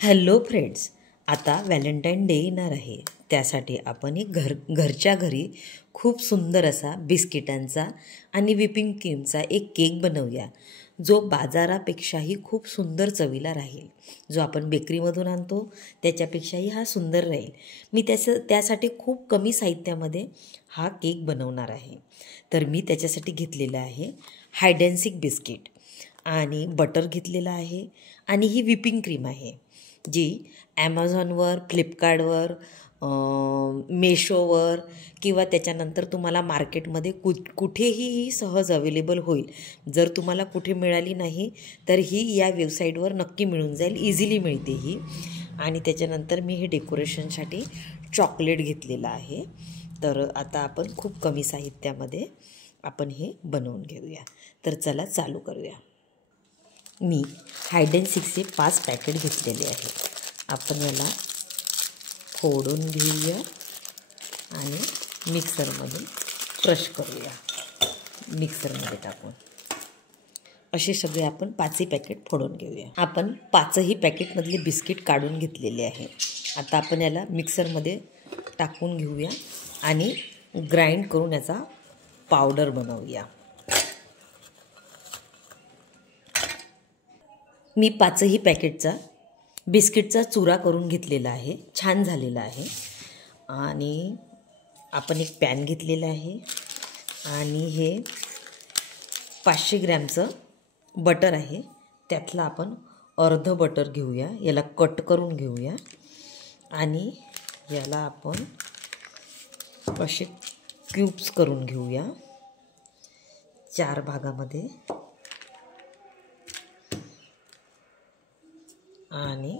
Hello friends, आता Valentine day येणार आहे. त्यासाठी आपण एक घरच्या घरी खूप सुंदर असा बिस्किटांचा आणि व्हिपिंग क्रीमचा एक केक बनवूया, जो बाजारापेक्षाही खूप सुंदर चवीला राहील. जो आपण बेकरीमधून आणतो त्याच्यापेक्षाही हा सुंदर राहील. मी त्यासाठी खूप कमी साहित्यामध्ये हा केक बनवणार आहे. तर मी त्याच्यासाठी घेतलेलं आहे हाइड अँड सीक बिस्किट आणि बटर घेतलेलं आहे आणि ही व्हिपिंग क्रीम आहे, जी ॲमेझॉनवर, फ्लिपकार्टवर, मेशोवर किंवा त्याच्यानंतर तुम्हाला मार्केटमध्ये कुठेही सहज अवेलेबल होईल. जर तुम्हाला कुठे मिळाली नाही तर ही या वेबसाईटवर नक्की मिळून जाईल, इझिली मिळते ही. आणि त्याच्यानंतर मी हे डेकोरेशनसाठी चॉकलेट घेतलेलं आहे. तर आता आपण खूप कमी साहित्यामध्ये आपण हे बनवून घेऊया. तर चला चालू करूया. मी हाइड अँड सीकचे 5 पॅकेट घेतलेले आहे. आपण याला फोडून घेऊया आणि मिक्सरमधून क्रश करूया. मिक्सरमध्ये टाकून असे सगळे आपण 5ही पॅकेट फोडून घेऊया. आपण 5ही पॅकेटमधले बिस्किट काढून घेतलेले आहे. आता आपण याला मिक्सरमध्ये टाकून घेऊया आणि ग्राइंड करून याचा पावडर बनवूया. मी 5ही पॅकेटचा बिस्किटचा चुरा करून घेतलेला आहे, छान झालेला आहे. आणि आपण एक पॅन घेतलेला आहे आणि हे 500 ग्रॅमचं बटर आहे. त्यातलं आपण अर्ध बटर घेऊया, याला कट करून घेऊया आणि याला आपण असे क्यूब्स करून घेऊया 4 भागामध्ये. आणि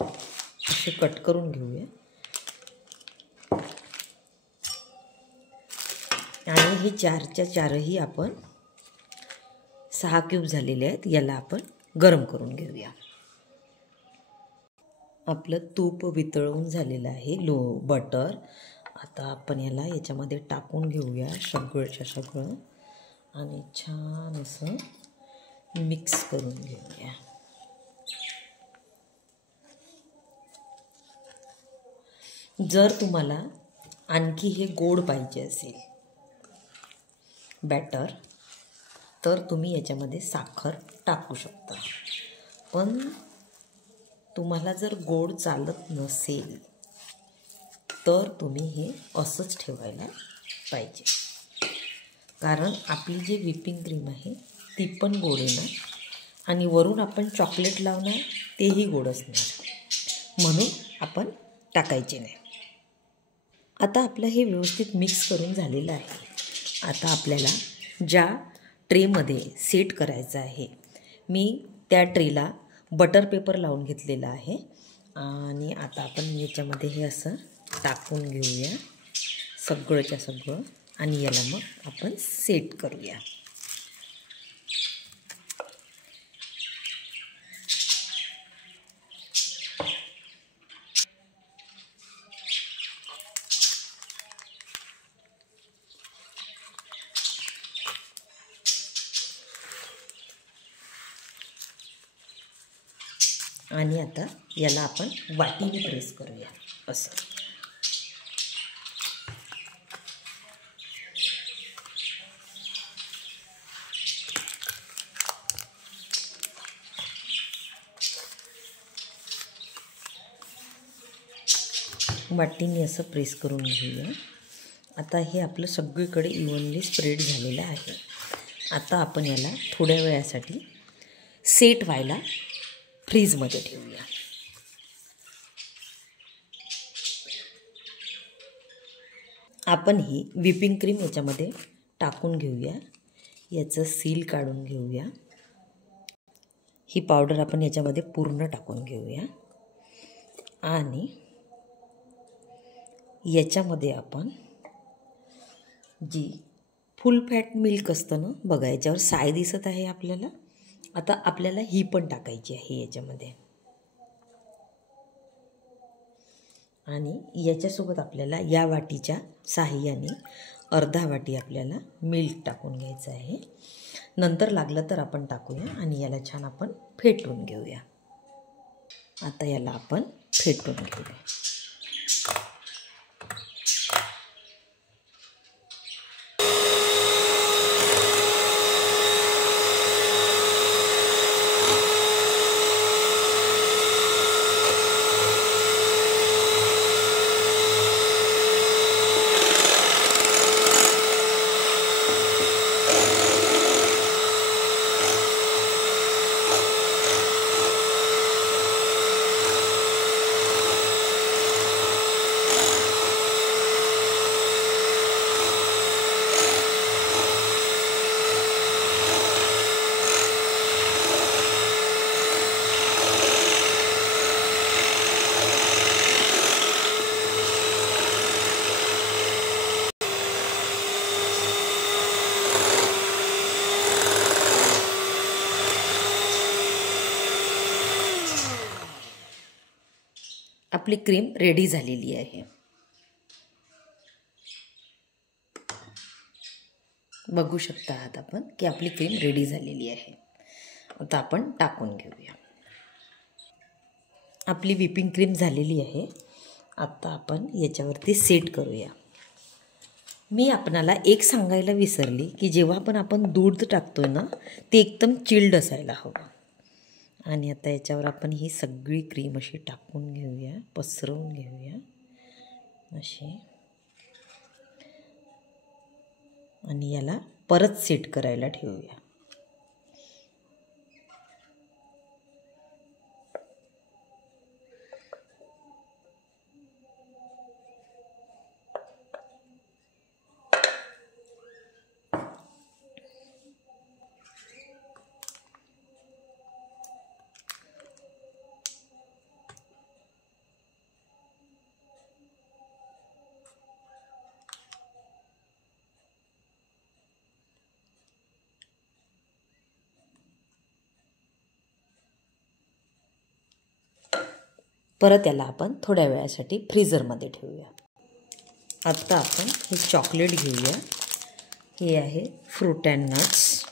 असे कट करून घेऊया आणि हे 4च्या 4ही आपण 6 क्यूब झालेले आहेत. याला आपण गरम करून घेऊया. आपलं तूप वितळून झालेलं आहे, बटर. आता आपण याच्यामध्ये टाकून घेऊया सगळं आणि छान असं मिक्स करून घेऊया. जर तुम्हाला आणखी हे गोड पाहिजे असेल बॅटर, तर तुम्ही याच्यामध्ये साखर टाकू शकता. पण तुम्हाला जर गोड चालत नसेल तर तुम्ही हे असंच ठेवायला पाहिजे, कारण आपली जी व्हिपिंग क्रीम आहे ती पण गोड येणार आणि वरून आपण चॉकलेट लावणार, तेही गोड असणार, म्हणून आपण टाकायचे नाही. आता आपलं हे व्यवस्थित मिक्स करून झालेलं आहे. आता आपल्याला ज्या ट्रेमध्ये सेट करायचं आहे, मी त्या ट्रेला बटर पेपर लावून घेतलेला आहे. आणि आता आपण याच्यामध्ये हे असं टाकून घेऊया सगळंच्या सगळं आणि याला मग आपण सेट करूया. आणि आता याला आपण वाटीने प्रेस करूया असं. वाटीने असं प्रेस करून घेऊया. आता हे आपलं सगळीकडे इव्हनली स्प्रेड झालेलं आहे. आता आपण याला थोड्या वेळासाठी सेट व्हायला फ्रीजमध्ये ठेवूया. आपण ही व्हिपिंग क्रीम याच्यामध्ये टाकून घेऊया. याचं सील काढून घेऊया. ही पावडर आपण याच्यामध्ये पूर्ण टाकून घेऊया आणि याच्यामध्ये आपण जी फुल फॅट मिल्क असतं ना, बघा याच्यावर साय दिसत आहे आपल्याला. आता आपल्याला ही पण टाकायची आहे याच्यामध्ये आणि याच्यासोबत आपल्याला या वाटीच्या साहाय्याने अर्धा वाटी आपल्याला मिल्क टाकून घ्यायचं आहे. नंतर लागलं तर आपण टाकूया आणि याला छान आपण फेटून घेऊया. आता याला आपण फेटून घेऊया. आपली क्रीम रेडी झालेली आहे. बघू शकता आहात आपण की आपली क्रीम रेडी झालेली आहे. आता आपण टाकून घेऊया. आपली व्हिपिंग क्रीम झालेली आहे. आता आपण याच्यावरती सेट करूया. मी आपणाला एक सांगायला विसरली की जेव्हा पण आपण दूध टाकतोय ना ते एकदम चिल्ड असायला हवं. आणि आता याच्यावर आपण ही सगळी क्रीम अशी टाकून घेऊया, पसरवून घेऊया अशी. आणि याला परत सेट करायला ठेवूया. परत याला आपण थोड्या वेळासाठी फ्रीझरमध्ये ठेवूया. आता आपण हे चॉकलेट घेऊया. हे आहे फ्रूट अँड नट्स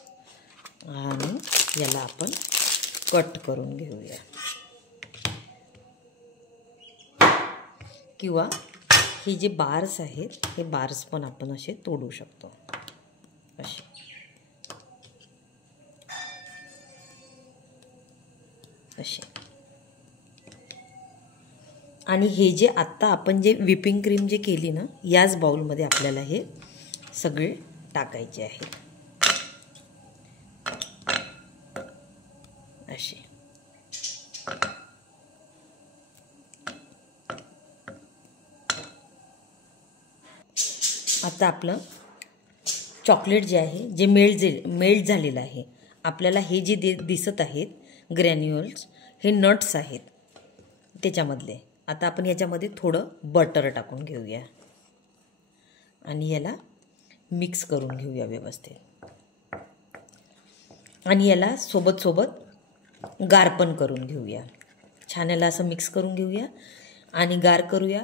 आणि याला आपण कट करून घेऊया. किंवा हे जे बार्स आहेत हे बार्स पण आपण असे तोडू शकतो असे. असे. आणि हे जे आत्ता आपण जे व्हिपिंग क्रीम जे केली ना याच बाउलमध्ये आपल्याला हे सगळे टाकायचे आहे असे. आता आपलं चॉकलेट जे आहे जे मेल्ट झालेलं आहे. आपल्याला हे जे दिसत आहेत ग्रॅन्युअल्स हे नट्स आहेत त्याच्यामधले. आता आपण याच्यामध्ये थोडं बटर टाकून घेऊया आणि याला मिक्स करून घेऊया व्यवस्थित. आणि याला सोबत गार पण करून घेऊया. छान याला असं मिक्स करून घेऊया आणि गार करूया.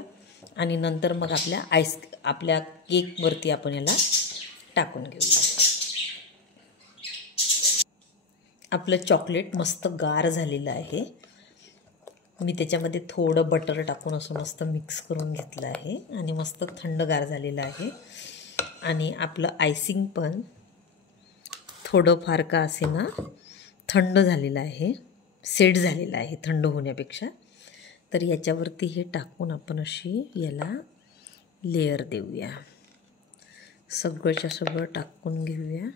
आणि नंतर मग आपल्या केकवरती आपण याला टाकून घेऊया. आपलं चॉकलेट मस्त गार झालेलं आहे. मी त्याच्यामध्ये थोडं बटर टाकून असं मस्त मिक्स करून घेतलं आहे आणि मस्त थंडगार झालेलं आहे. आणि आपलं आयसिंग पण थोडंफार का असेना थंड झालेलं आहे, सेट झालेलं आहे थंड होण्यापेक्षा. तर याच्यावरती हे टाकून आपण अशी याला लेयर देऊया. सगळंच्या सगळं टाकून घेऊया.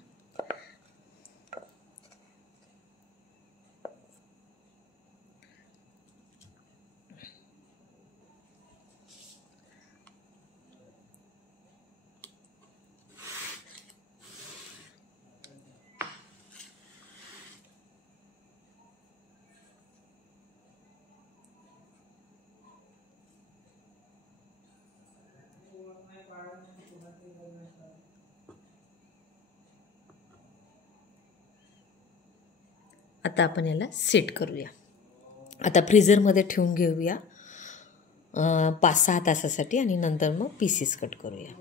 आता आपण याला सेट करूया. आता फ्रीझरमध्ये ठेवून घेऊया 5-6 तासासाठी आणि नंतर मग पीसेस कट करूया.